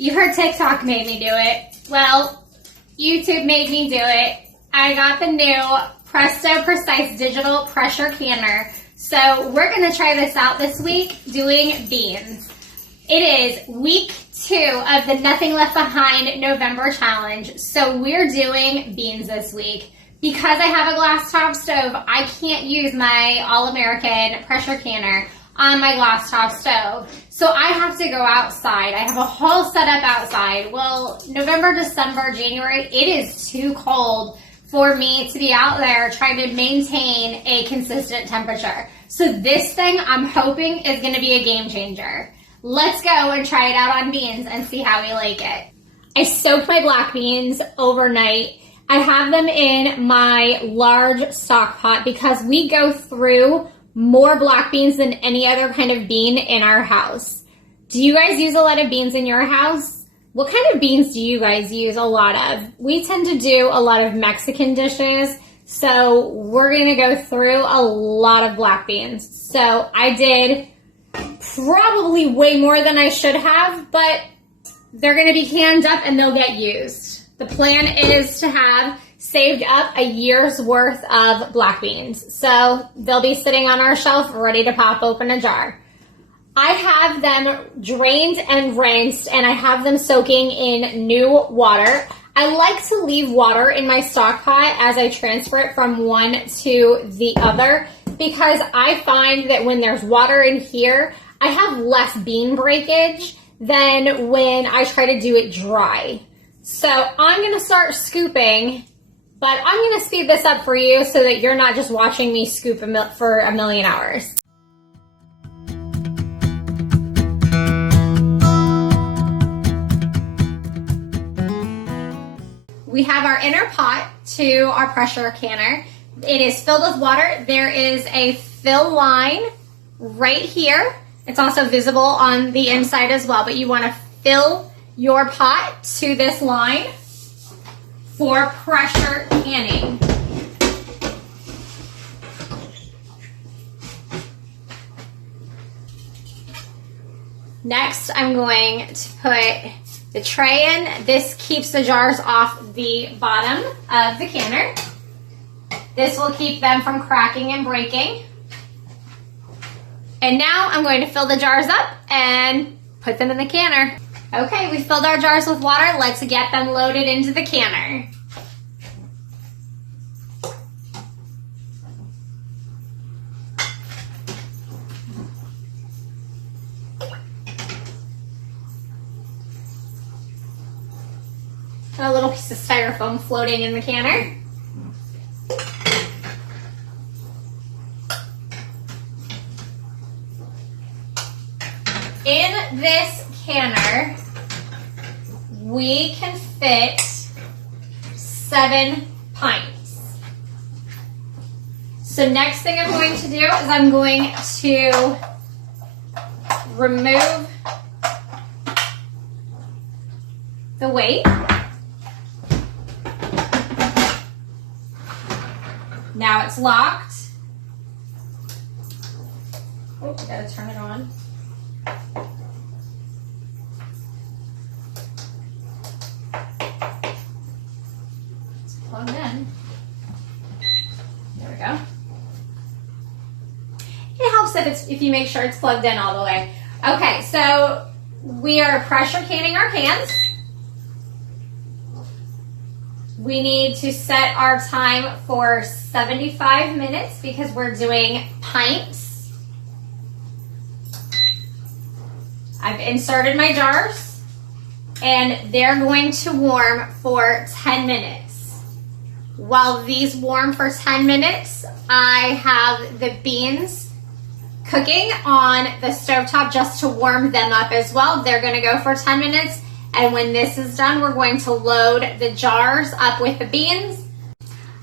You heard TikTok made me do it. Well, YouTube made me do it. I got the new Presto Precise Digital Pressure Canner. So we're gonna try this out this week doing beans. It is week 2 of the Nothing Left Behind November challenge. So we're doing beans this week. Because I have a glass top stove, I can't use my All-American pressure canner on my glass top stove. So I have to go outside. I have a whole setup outside. Well, November, December, January, it is too cold for me to be out there trying to maintain a consistent temperature. So this thing, I'm hoping, is gonna be a game changer. Let's go and try it out on beans and see how we like it. I soaked my black beans overnight. I have them in my large stock pot because we go through more black beans than any other kind of bean in our house. Do you guys use a lot of beans in your house? What kind of beans do you guys use a lot of? We tend to do a lot of Mexican dishes, so we're gonna go through a lot of black beans. So I did probably way more than I should have, but they're gonna be canned up and they'll get used. The plan is to have saved up a year's worth of black beans. So they'll be sitting on our shelf ready to pop open a jar. I have them drained and rinsed and I have them soaking in new water. I like to leave water in my stock pot as I transfer it from one to the other because I find that when there's water in here, I have less bean breakage than when I try to do it dry. So I'm gonna start scooping, but I'm gonna speed this up for you so that you're not just watching me scoop for a million hours. We have our inner pot to our pressure canner. It is filled with water. There is a fill line right here. It's also visible on the inside as well, but you wanna fill your pot to this line for pressure canning. Next, I'm going to put the tray in. This keeps the jars off the bottom of the canner. This will keep them from cracking and breaking. And now I'm going to fill the jars up and put them in the canner. Okay, we filled our jars with water. Let's get them loaded into the canner. A little piece of styrofoam floating in the canner. In this canner, we can fit 7 pints. So next thing I'm going to do is I'm going to remove the weight. Now it's locked. Oh, I gotta turn it on. Plugged in. There we go. It helps if you make sure it's plugged in all the way. Okay, so we are pressure canning our cans. We need to set our time for 75 minutes because we're doing pints. I've inserted my jars and they're going to warm for 10 minutes. While these warm for 10 minutes, I have the beans cooking on the stovetop just to warm them up as well. They're gonna go for 10 minutes. And when this is done, we're going to load the jars up with the beans.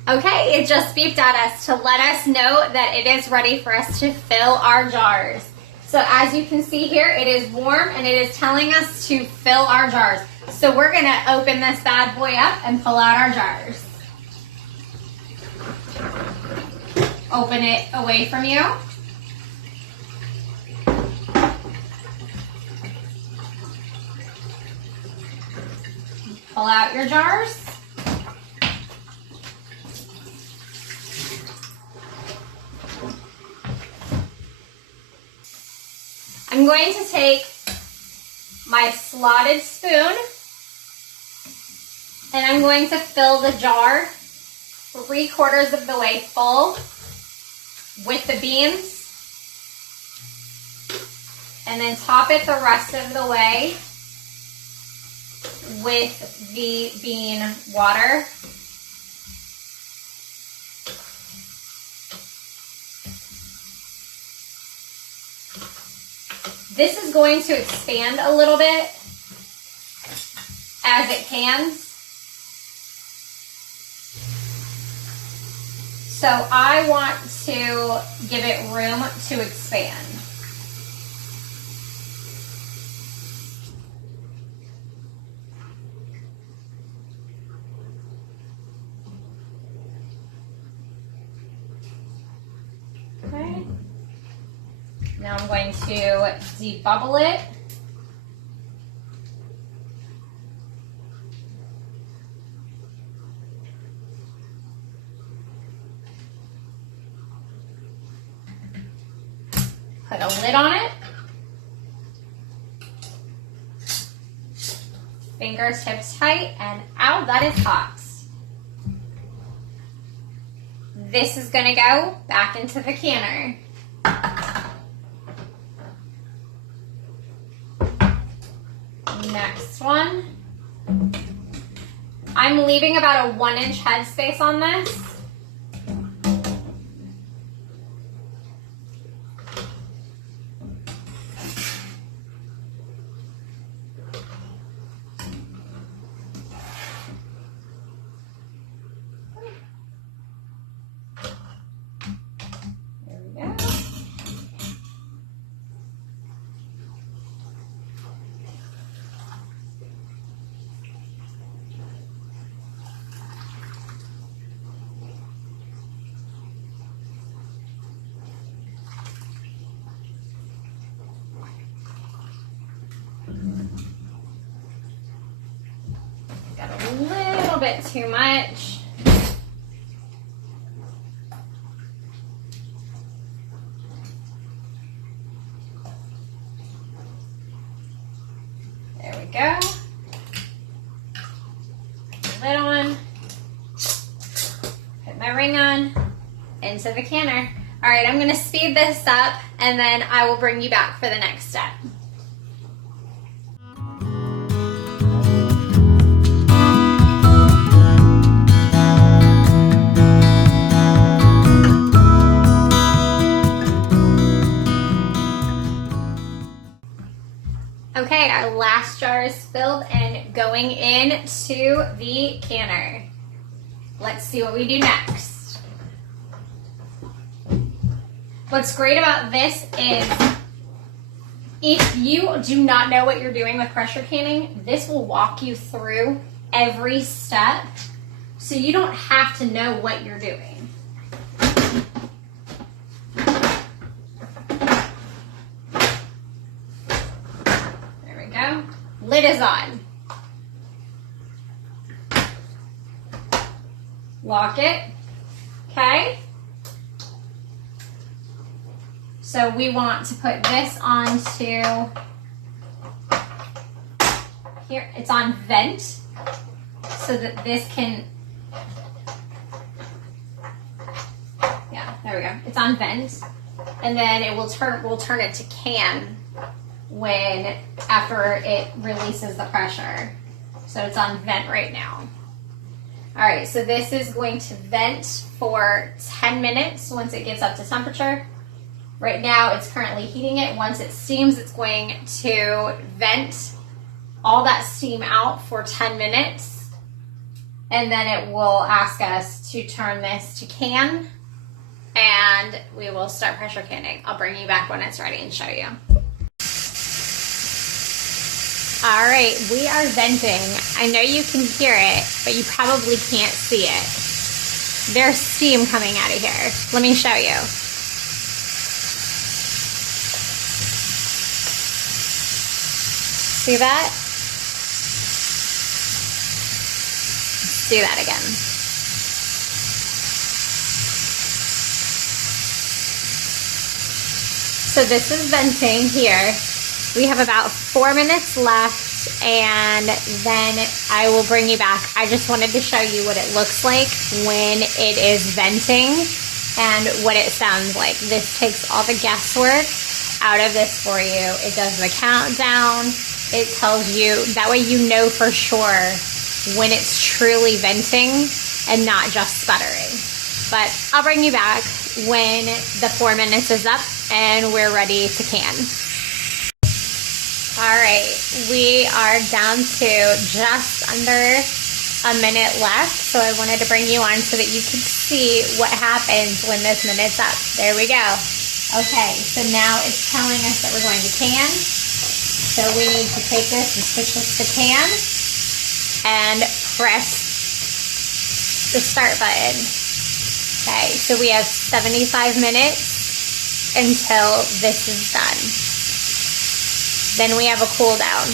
Okay, it just beeped at us to let us know that it is ready for us to fill our jars. So as you can see here, it is warm and it is telling us to fill our jars. So we're gonna open this bad boy up and pull out our jars. Open it away from you. Pull out your jars. I'm going to take my slotted spoon and I'm going to fill the jar 3/4 of the way full with the beans and then top it the rest of the way with the bean water. This is going to expand a little bit as it cans. So I want to give it room to expand. Okay. Now I'm going to debubble it. Put a lid on it. Fingertips tight, and ow, that is hot. This is gonna go back into the canner. Next one. I'm leaving about a 1-inch headspace on this. Got a little bit too much. There we go. Lid on. Put my ring on. Into the canner. All right, I'm gonna speed this up and then I will bring you back for the next step. Okay, our last jar is filled and going into the canner. Let's see what we do next. What's great about this is if you do not know what you're doing with pressure canning, this will walk you through every step so you don't have to know what you're doing. Lid is on. Lock it. Okay. So we want to put this onto here. It's on vent so that this can, yeah, there we go. It's on vent. And then it will we'll turn it to can when after it releases the pressure. So it's on vent right now. All right, so this is going to vent for 10 minutes once it gets up to temperature. Right now it's currently heating it. Once it steams, it's going to vent all that steam out for 10 minutes. And then it will ask us to turn this to can and we will start pressure canning. I'll bring you back when it's ready and show you. All right, we are venting. I know you can hear it, but you probably can't see it. There's steam coming out of here. Let me show you. See that? let's do that again. So this is venting here. We have about 4 minutes left, and then I will bring you back. I just wanted to show you what it looks like when it is venting and what it sounds like. This takes all the guesswork out of this for you. It does the countdown. It tells you, that way you know for sure when it's truly venting and not just sputtering. But I'll bring you back when the 4 minutes is up and we're ready to can. All right, we are down to just under a minute left, so I wanted to bring you on so that you could see what happens when this minute's up. There we go. Okay, so now it's telling us that we're going to can. So we need to take this and switch this to can and press the start button. Okay, so we have 75 minutes until this is done. Then we have a cool down.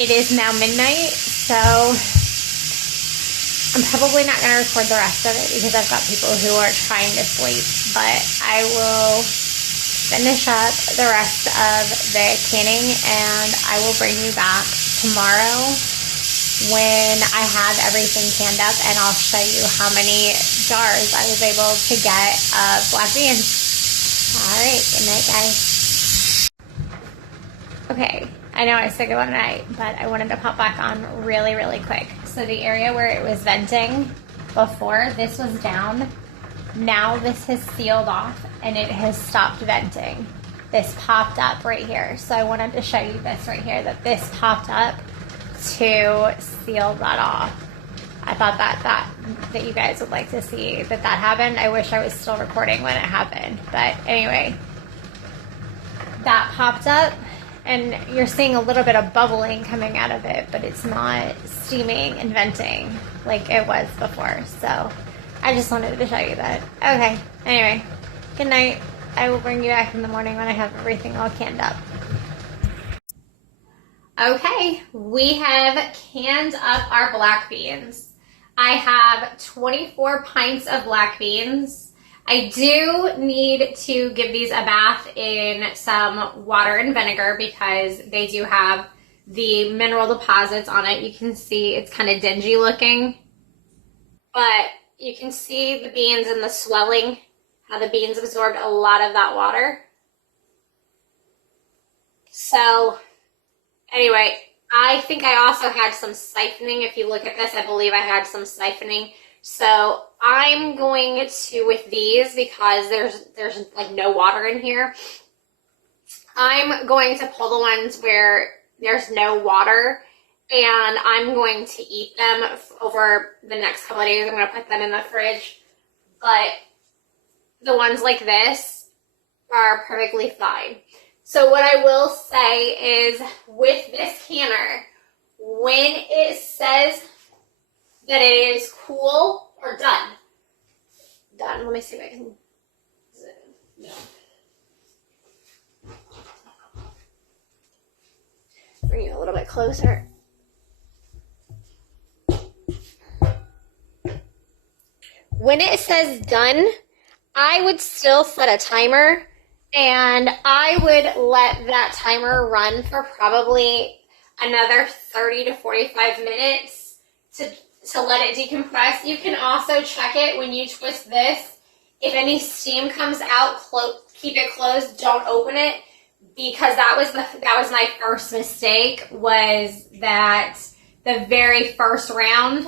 It is now midnight, so I'm probably not going to record the rest of it because I've got people who are trying to sleep, but I will finish up the rest of the canning and I will bring you back tomorrow when I have everything canned up, and I'll show you how many jars I was able to get of black beans. All right, good night, guys. Okay, I know I said good night, but I wanted to pop back on really, really quick. So the area where it was venting before, this was down. Now this has sealed off and it has stopped venting. This popped up right here. So I wanted to show you this right here, that this popped up to seal that off. I thought that you guys would like to see that happened. I wish I was still recording when it happened. But anyway, that popped up and you're seeing a little bit of bubbling coming out of it, but it's not steaming and venting like it was before. So I just wanted to show you that. Okay, anyway, good night. I will bring you back in the morning when I have everything all canned up. Okay, we have canned up our black beans. I have 24 pints of black beans. I do need to give these a bath in some water and vinegar because they do have the mineral deposits on it. You can see it's kind of dingy looking, but you can see the beans and the swelling, how the beans absorbed a lot of that water. So anyway, I think I also had some siphoning. If you look at this, I believe I had some siphoning. So I'm going to, with these, because there's like no water in here, I'm going to pull the ones where there's no water, and I'm going to eat them over the next couple of days. I'm going to put them in the fridge. But the ones like this are perfectly fine. So what I will say is, with this canner, when it says that it is cool or done, let me see if I can zoom. No. Bring you a little bit closer. When it says done, I would still set a timer. And I would let that timer run for probably another 30 to 45 minutes to let it decompress. You can also check it when you twist this. If any steam comes out, keep it closed. Don't open it, because that was my first mistake. Was that the very first round,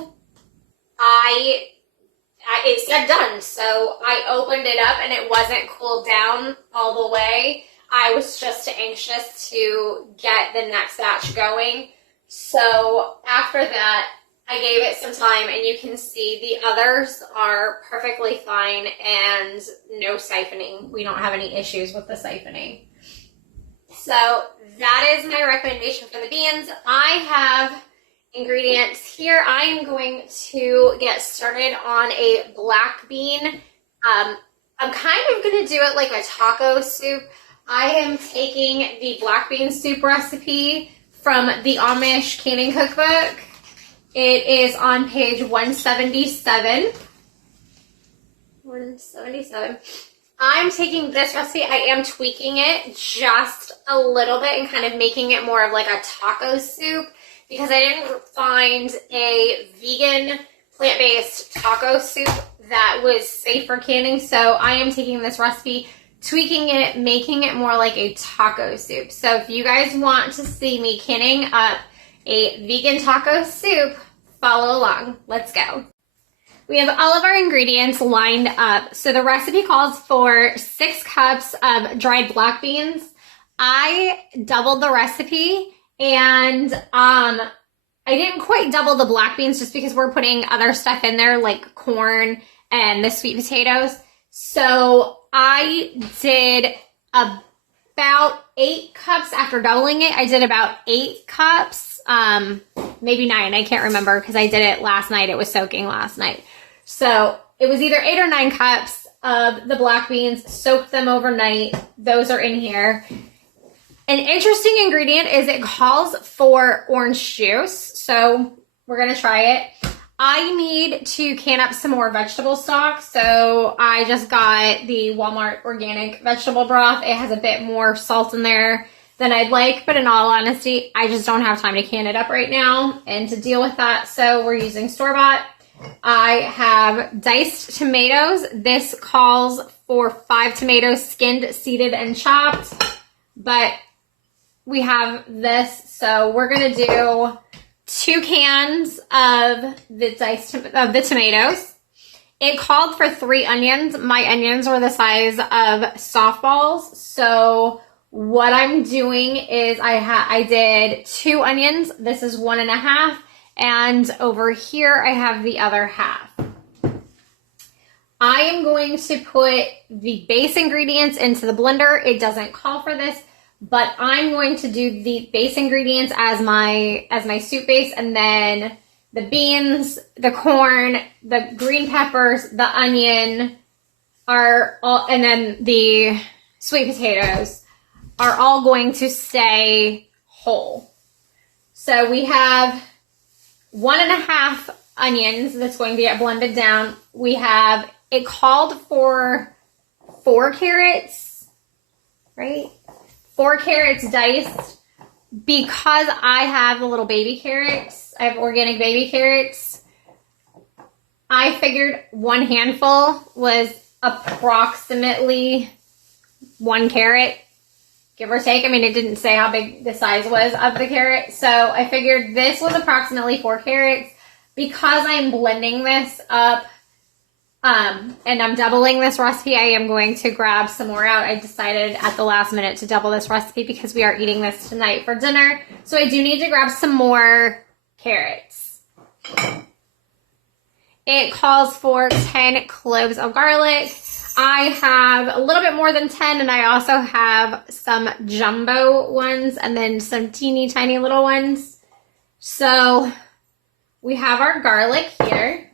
it said done, so I opened it up and it wasn't cooled down all the way. I was just anxious to get the next batch going. So after that, I gave it some time, and you can see the others are perfectly fine and no siphoning. We don't have any issues with the siphoning. So that is my recommendation for the beans. I have ingredients here. I am going to get started on a black bean. I'm kind of going to do it like a taco soup. I am taking the black bean soup recipe from the Amish canning cookbook, It is on page 177. 177. I'm taking this recipe, I am tweaking it just a little bit and kind of making it more of like a taco soup because I didn't find a vegan plant-based taco soup that was safe for canning. So I am taking this recipe, tweaking it, making it more like a taco soup. So if you guys want to see me canning up a vegan taco soup, follow along. Let's go. We have all of our ingredients lined up. So the recipe calls for 6 cups of dried black beans. I doubled the recipe and I didn't quite double the black beans just because we're putting other stuff in there like corn and the sweet potatoes. So I did about 8 cups after doubling it. I did about 8 cups, maybe 9. I can't remember because I did it last night. It was soaking last night. So it was either 8 or 9 cups of the black beans, soaked them overnight. Those are in here. An interesting ingredient is it calls for orange juice. So we're going to try it. I need to can up some more vegetable stock. So I just got the Walmart organic vegetable broth. It has a bit more salt in there than I'd like, but in all honesty, I just don't have time to can it up right now and to deal with that. So we're using store-bought. I have diced tomatoes. This calls for 5 tomatoes, skinned, seeded, and chopped. But we have this, so we're gonna do 2 cans of the tomatoes. It called for 3 onions. My onions were the size of softballs, so what I'm doing is I did 2 onions. This is 1.5. And over here, I have the other half. I am going to put the base ingredients into the blender. It doesn't call for this, but I'm going to do the base ingredients as my soup base, and then the beans, the corn, the green peppers, the onion are all, and then the sweet potatoes are all going to stay whole. So we have 1.5 onions that's going to get blended down. We have, it called for 4 carrots, right? 4 carrots diced. Because I have the little baby carrots, I have organic baby carrots, I figured 1 handful was approximately 1 carrot, give or take. I mean, it didn't say how big the size was of the carrot. So I figured this was approximately 4 carrots. Because I'm blending this up and I'm doubling this recipe, I am going to grab some more out. I decided at the last minute to double this recipe because we are eating this tonight for dinner. So I do need to grab some more carrots. It calls for 10 cloves of garlic. I have a little bit more than 10, and I also have some jumbo ones and then some teeny tiny little ones. So we have our garlic here.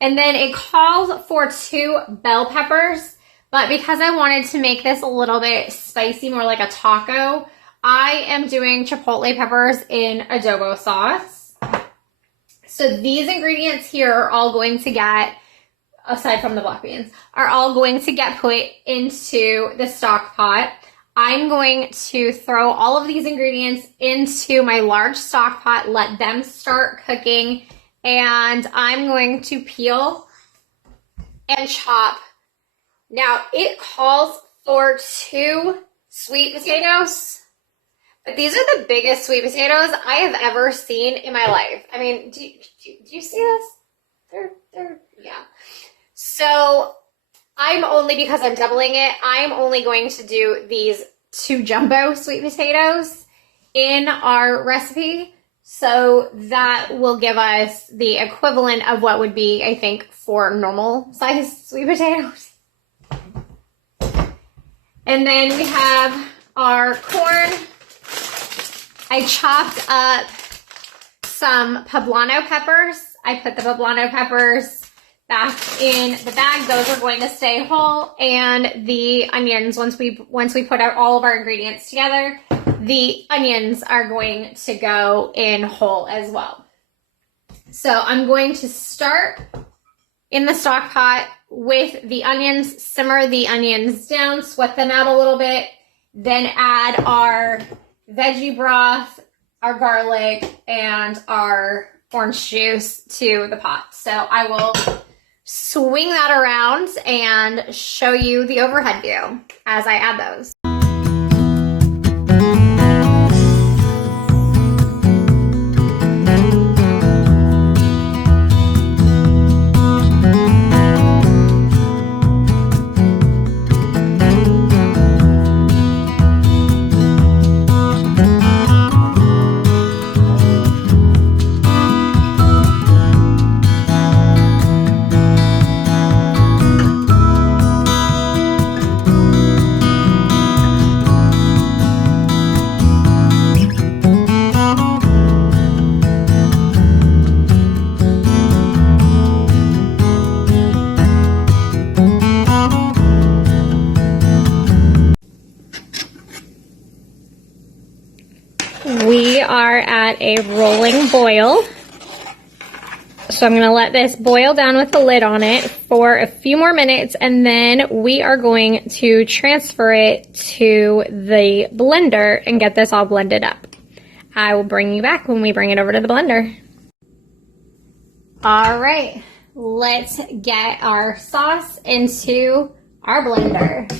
And then it calls for 2 bell peppers, but because I wanted to make this a little bit spicy, more like a taco, I am doing chipotle peppers in adobo sauce. So these ingredients here are all going to get, aside from the black beans, are all going to get put into the stock pot. I'm going to throw all of these ingredients into my large stock pot, let them start cooking, and I'm going to peel and chop. Now, it calls for 2 sweet potatoes, but these are the biggest sweet potatoes I have ever seen in my life. I mean, do you see this? They're, yeah. So I'm only, because I'm doubling it, I'm only going to do these 2 jumbo sweet potatoes in our recipe. So that will give us the equivalent of what would be, I think, 4 normal sized sweet potatoes. And then we have our corn. I chopped up some Poblano peppers. I put the Poblano peppers back in the bag. Those are going to stay whole. And the onions, once we put out all of our ingredients together, the onions are going to go in whole as well. So I'm going to start in the stock pot with the onions, simmer the onions down, sweat them out a little bit, then add our veggie broth, our garlic, and our orange juice to the pot. So I will swing that around and show you the overhead view as I add those. We are at a rolling boil. So I'm going to let this boil down with the lid on it for a few more minutes, and then we are going to transfer it to the blender and get this all blended up. I will bring you back when we bring it over to the blender. All right, let's get our sauce into our blender.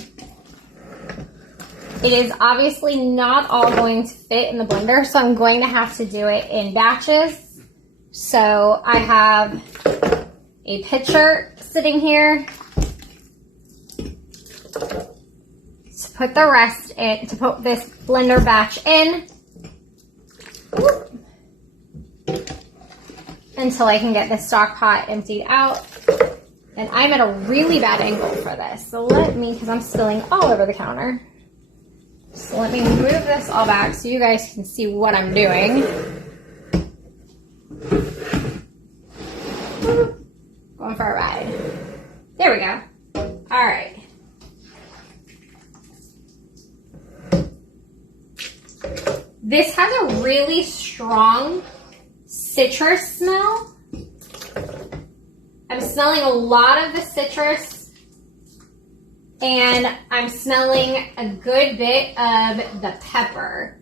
It is obviously not all going to fit in the blender, so I'm going to have to do it in batches. So I have a pitcher sitting here to put the rest in, to put this blender batch in until I can get the stock pot emptied out. And I'm at a really bad angle for this, so let me, because I'm spilling all over the counter. So let me move this all back so you guys can see what I'm doing. Going for a ride. There we go. All right. This has a really strong citrus smell. I'm smelling a lot of the citrus, and I'm smelling a good bit of the pepper.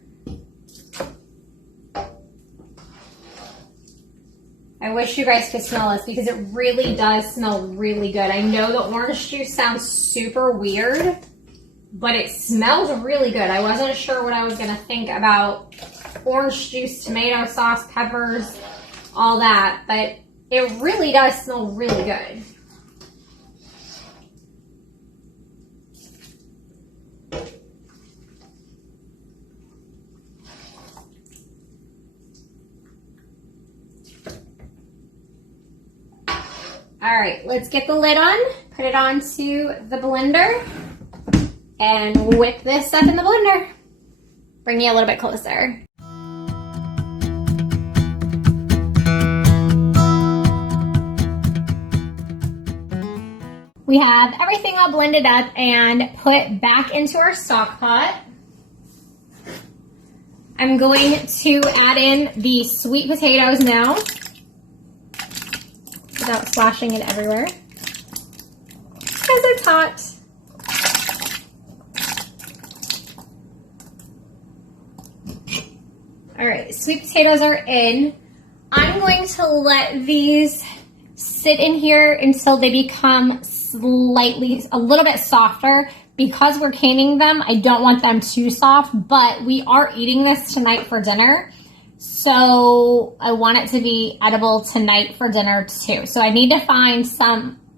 I wish you guys could smell this because it really does smell really good. I know the orange juice sounds super weird, but it smells really good. I wasn't sure what I was gonna think about orange juice, tomato sauce, peppers, all that, but it really does smell really good. All right, let's get the lid on, put it onto the blender, and whip this up in the blender. Bring you a little bit closer. We have everything all blended up and put back into our stock pot. I'm going to add in the sweet potatoes now, without splashing it everywhere, because it's hot. All right, sweet potatoes are in. I'm going to let these sit in here until they become a little bit softer. Because we're canning them, I don't want them too soft, but we are eating this tonight for dinner. So I want it to be edible tonight for dinner too. So I need to find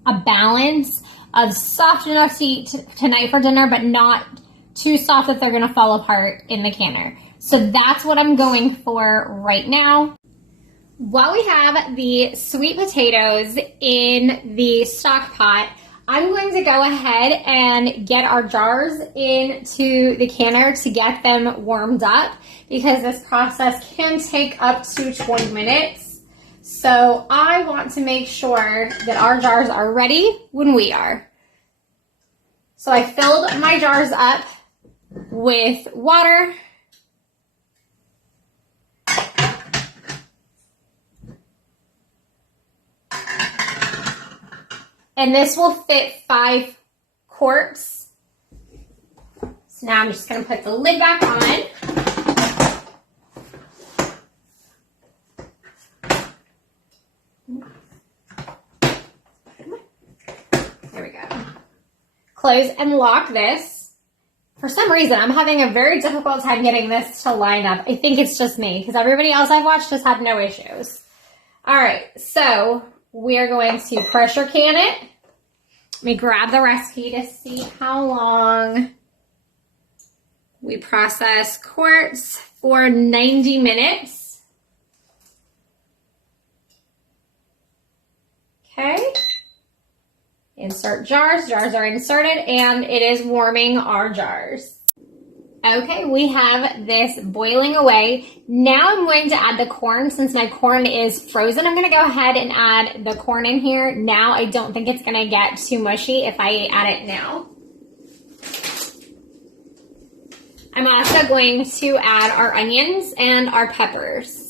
a balance of soft enough to eat tonight for dinner, but not too soft that they're gonna fall apart in the canner. So that's what I'm going for right now. While we have the sweet potatoes in the stock pot, I'm going to go ahead and get our jars into the canner to get them warmed up, because this process can take up to 20 minutes. So I want to make sure that our jars are ready when we are. So I filled my jars up with water. And this will fit 5 quarts. So now I'm just going to put the lid back on. There we go. Close and lock this. For some reason, I'm having a very difficult time getting this to line up. I think it's just me because everybody else I've watched has had no issues. All right, so we're going to pressure can it. Let me grab the recipe to see how long we process quarts for 90 minutes. Okay. Insert jars. Jars are inserted, and it is warming our jars. Okay, we have this boiling away. Now I'm going to add the corn. Since my corn is frozen, I'm going to go ahead and add the corn in here. Now I don't think it's going to get too mushy if I add it now. I'm also going to add our onions and our peppers.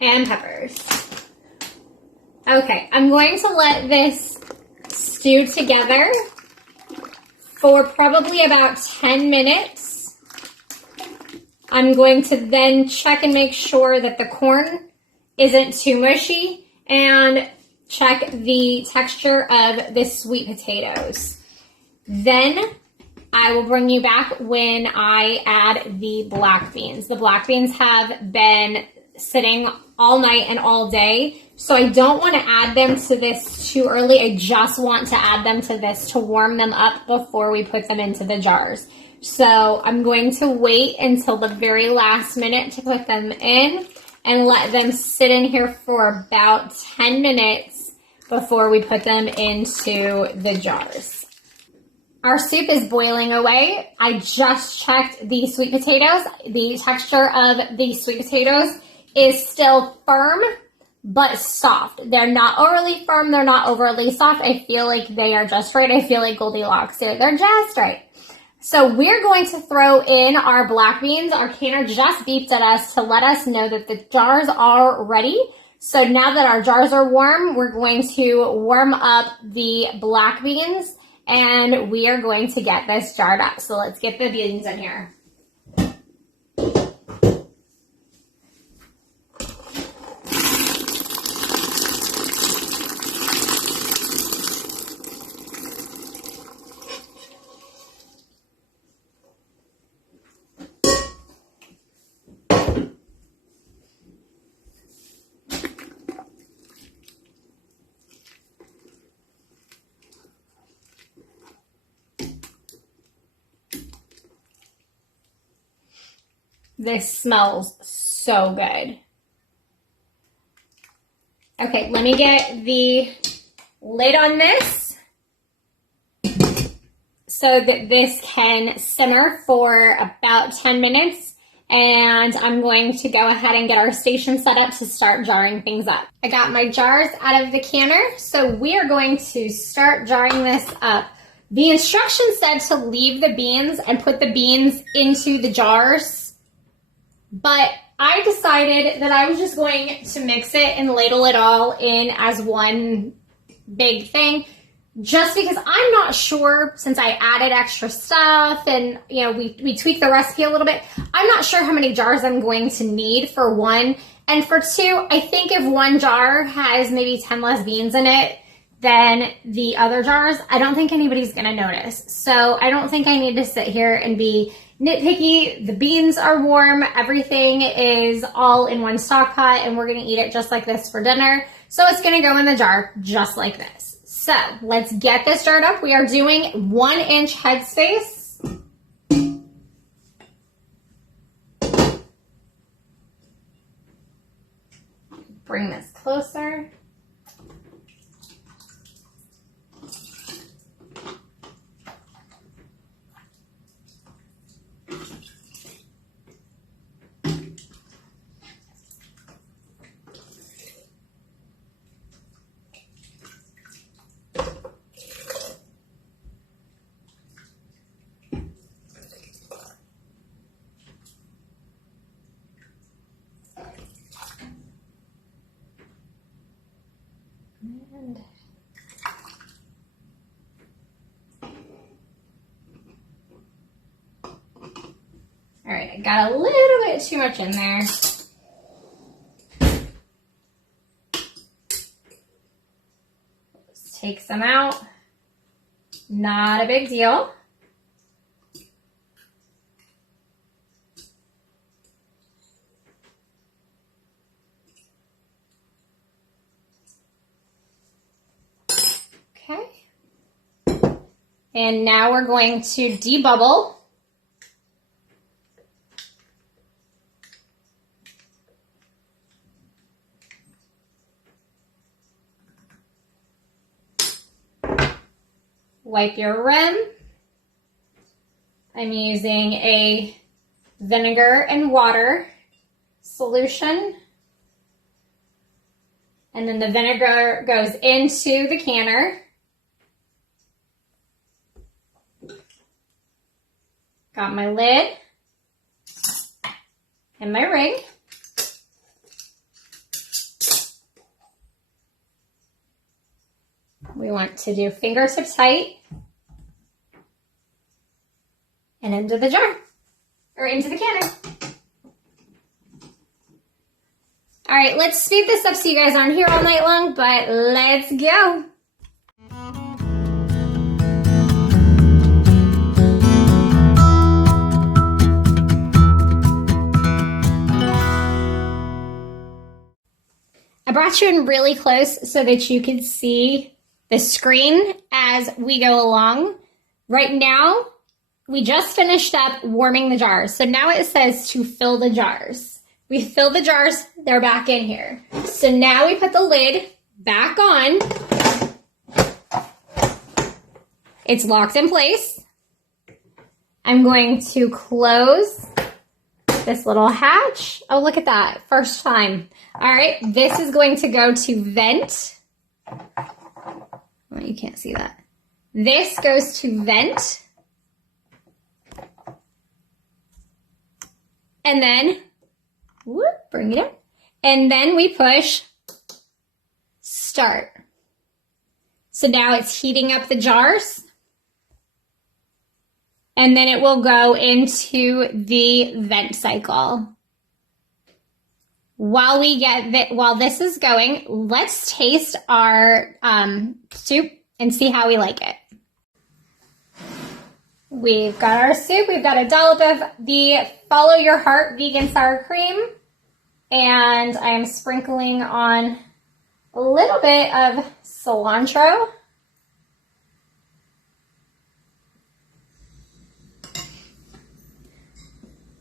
And peppers. Okay, I'm going to let this stew together for probably about 10 minutes. I'm going to then check and make sure that the corn isn't too mushy and check the texture of the sweet potatoes. Then I will bring you back when I add the black beans. The black beans have been sitting all night and all day, so I don't want to add them to this too early. I just want to add them to this to warm them up before we put them into the jars. So I'm going to wait until the very last minute to put them in and let them sit in here for about 10 minutes before we put them into the jars. Our soup is boiling away. I just checked the sweet potatoes. The texture of the sweet potatoes is still firm, but soft. They're not overly firm. They're not overly soft. I feel like they are just right. I feel like Goldilocks here. They're just right. So we're going to throw in our black beans. Our canner just beeped at us to let us know that the jars are ready. So now that our jars are warm, we're going to warm up the black beans and we are going to get this jarred up. So let's get the beans in here. This smells so good. Okay, let me get the lid on this so that this can simmer for about 10 minutes. And I'm going to go ahead and get our station set up to start jarring things up. I got my jars out of the canner, so we are going to start jarring this up. The instructions said to leave the beans and put the beans into the jars, but I decided that I was just going to mix it and ladle it all in as one big thing, just because I'm not sure, since I added extra stuff and we tweaked the recipe a little bit, I'm not sure how many jars I'm going to need for one. And for two, I think if one jar has maybe 10 less beans in it than the other jars, I don't think anybody's gonna notice. So I don't think I need to sit here and be nitpicky. The beans are warm, everything is all in one stock pot, and we're gonna eat it just like this for dinner. So it's gonna go in the jar just like this. So let's get this jarred up. We are doing 1 inch headspace. Bring this closer. I got a little bit too much in there. Let's take some out. Not a big deal. Okay. And now we're going to debubble. Wipe your rim. I'm using a vinegar and water solution. And then the vinegar goes into the canner. Got my lid and my ring. We want to do fingertip tight and into the jar or into the canner. All right, let's speed this up so you guys aren't here all night long, but let's go. I brought you in really close so that you can see the screen as we go along. Right now, we just finished up warming the jars. So now it says to fill the jars. We fill the jars, they're back in here. So now we put the lid back on. It's locked in place. I'm going to close this little hatch. Oh, look at that, first time. All right, this is going to go to vent. Well, you can't see that. This goes to vent. And then, whoop, bring it in. And then we push start. So now it's heating up the jars. And then it will go into the vent cycle. While this is going, let's taste our soup and see how we like it. We've got our soup. We've got a dollop of the Follow Your Heart vegan sour cream. And I am sprinkling on a little bit of cilantro.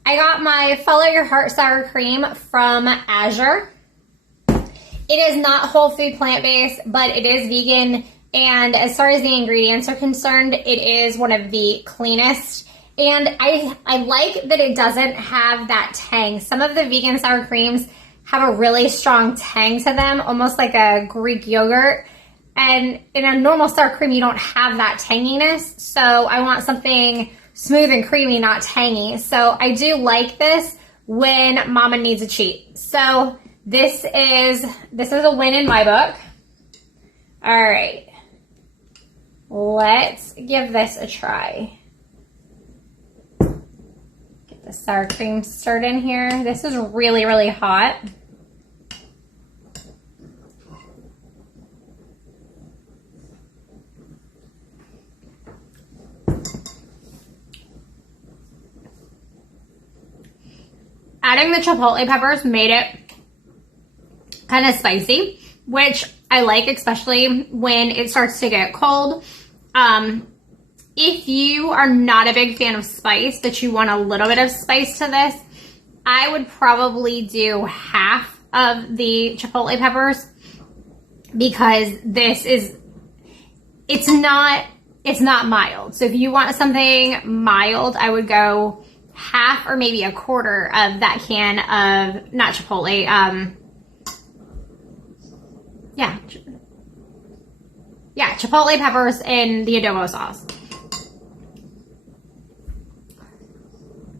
I got my Follow Your Heart sour cream from Azure. It is not whole food plant-based, but it is vegan. And as far as the ingredients are concerned, it is one of the cleanest. And I like that it doesn't have that tang. Some of the vegan sour creams have a really strong tang to them, almost like a Greek yogurt. And in a normal sour cream, you don't have that tanginess. So I want something smooth and creamy, not tangy. So I do like this when mama needs a cheat. So this is a win in my book. All right, let's give this a try. Get the sour cream stirred in here. This is really, really hot. Adding the chipotle peppers made it kind of spicy, which I like, especially when it starts to get cold. If you are not a big fan of spice, but you want a little bit of spice to this, I would probably do half of the chipotle peppers, because it's not mild. So if you want something mild, I would go half or maybe a quarter of that can of, not chipotle, chipotle peppers in the adobo sauce.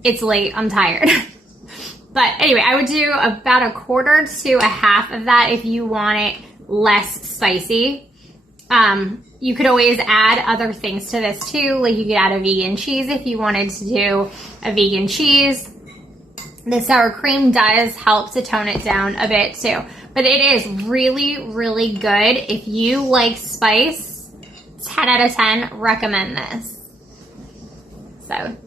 It's late, I'm tired. But anyway, I would do about a quarter to a half of that if you want it less spicy. You could always add other things to this too. Like you could add a vegan cheese if you wanted to do a vegan cheese. The sour cream does help to tone it down a bit too. But it is really, really good. If you like spice, 10 out of 10, recommend this. So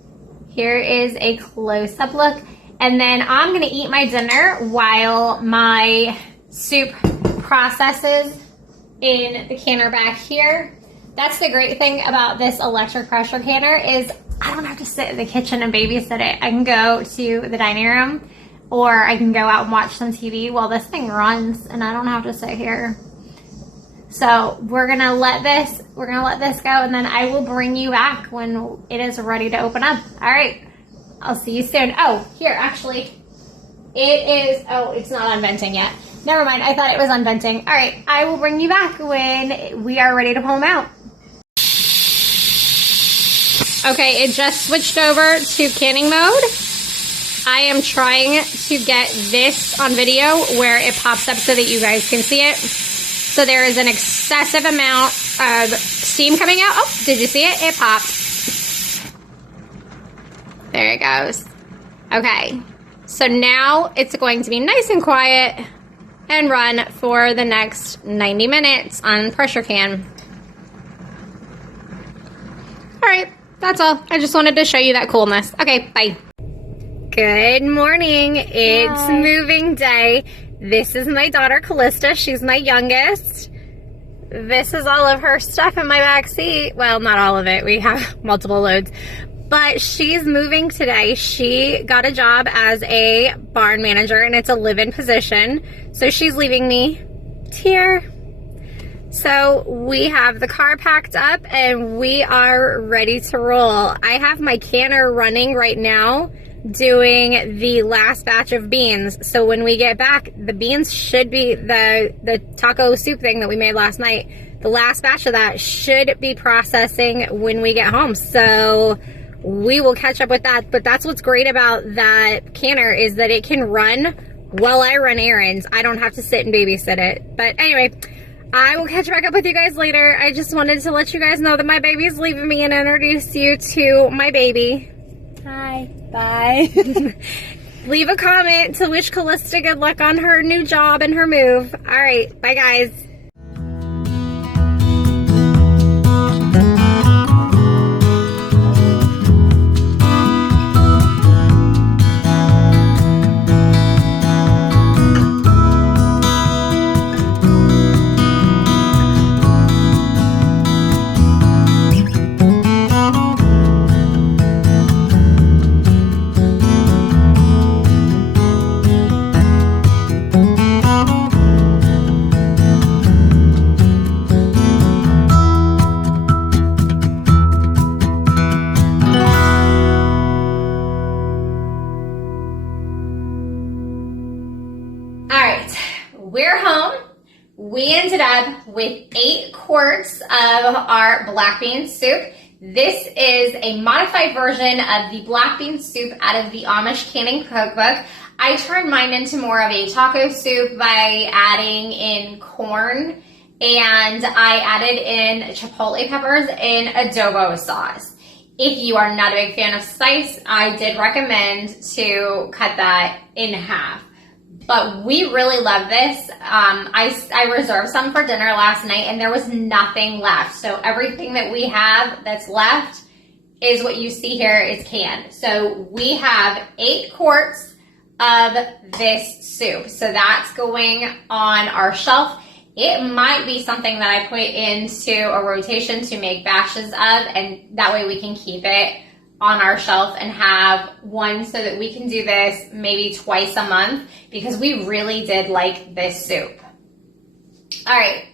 here is a close-up look. And then I'm gonna eat my dinner while my soup processes in the canner back here. That's the great thing about this electric pressure canner is I don't have to sit in the kitchen and babysit it. I can go to the dining room or I can go out and watch some TV while this thing runs and I don't have to sit here. So we're gonna let this go and then I will bring you back when it is ready to open up. All right, I'll see you soon. Oh, here, actually, it's not unventing yet. Never mind, I thought it was unventing. All right, I will bring you back when we are ready to pull them out. Okay, it just switched over to canning mode. I am trying to get this on video where it pops up so that you guys can see it. So there is an excessive amount of steam coming out. Oh, did you see it? It popped. There it goes. Okay, so now it's going to be nice and quiet and run for the next 90 minutes on pressure can. All right. That's all. I just wanted to show you that coolness. Okay, bye. Good morning. It's moving day. This is my daughter, Callista. She's my youngest. This is all of her stuff in my back seat. Well, not all of it. We have multiple loads. But she's moving today. She got a job as a barn manager, and it's a live-in position. So she's leaving me here. So we have the car packed up and we are ready to roll. I have my canner running right now doing the last batch of beans. So when we get back, the beans should be the taco soup thing that we made last night. The last batch of that should be processing when we get home. So we will catch up with that. But that's what's great about that canner is that it can run while I run errands. I don't have to sit and babysit it. But anyway, I will catch back up with you guys later. I just wanted to let you guys know that my baby's leaving me and introduce you to my baby. Hi. Bye. Leave a comment to wish Callista good luck on her new job and her move. All right. Bye, guys. We're home. We ended up with 8 quarts of our black bean soup. This is a modified version of the black bean soup out of the Amish canning cookbook. I turned mine into more of a taco soup by adding in corn, and I added in chipotle peppers in adobo sauce. If you are not a big fan of spice, I did recommend to cut that in half. But we really love this. I reserved some for dinner last night and there was nothing left. So everything that we have that's left is what you see here is canned. So we have 8 quarts of this soup. So that's going on our shelf. It might be something that I put into a rotation to make batches of, and that way we can keep it on our shelf and have one so that we can do this maybe twice a month because we really did like this soup. All right,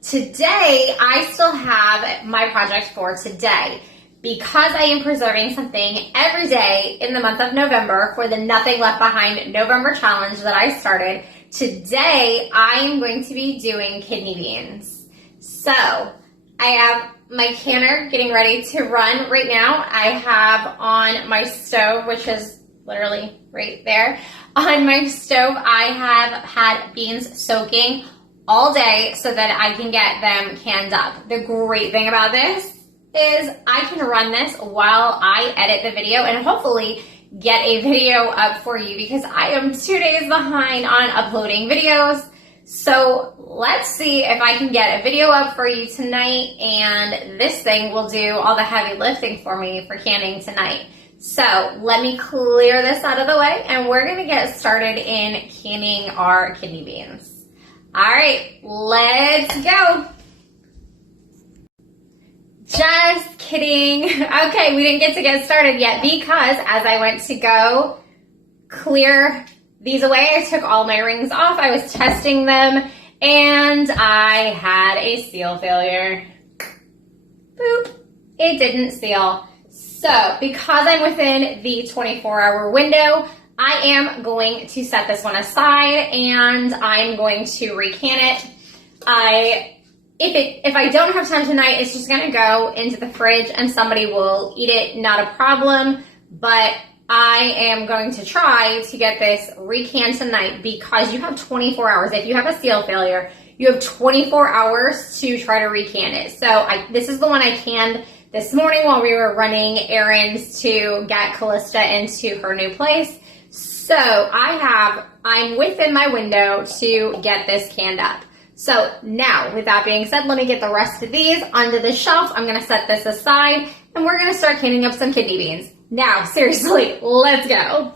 today I still have my project for today. Because I am preserving something every day in the month of November for the Nothing Left Behind November Challenge that I started, today I am going to be doing kidney beans. So I have my canner getting ready to run right now. I have on my stove, which is literally right there. On my stove, I have had beans soaking all day so that I can get them canned up. The great thing about this is I can run this while I edit the video and hopefully get a video up for you because I am 2 days behind on uploading videos. So let's see if I can get a video up for you tonight, and this thing will do all the heavy lifting for me for canning tonight. So let me clear this out of the way, and we're gonna get started in canning our kidney beans. All right, let's go. Just kidding. Okay, we didn't get started yet because as I went to go clear these away, I took all my rings off. I was testing them and I had a seal failure. Boop. It didn't seal. So because I'm within the 24-hour window, I am going to set this one aside and I'm going to recan it. If I don't have time tonight, it's just gonna go into the fridge and somebody will eat it, not a problem. But I am going to try to get this recanned tonight because you have 24 hours. If you have a seal failure, you have 24 hours to try to recan it. So this is the one I canned this morning while we were running errands to get Callista into her new place. So I'm within my window to get this canned up. So now, with that being said, let me get the rest of these onto the shelf. I'm going to set this aside, and we're going to start canning up some kidney beans. Now, seriously, let's go.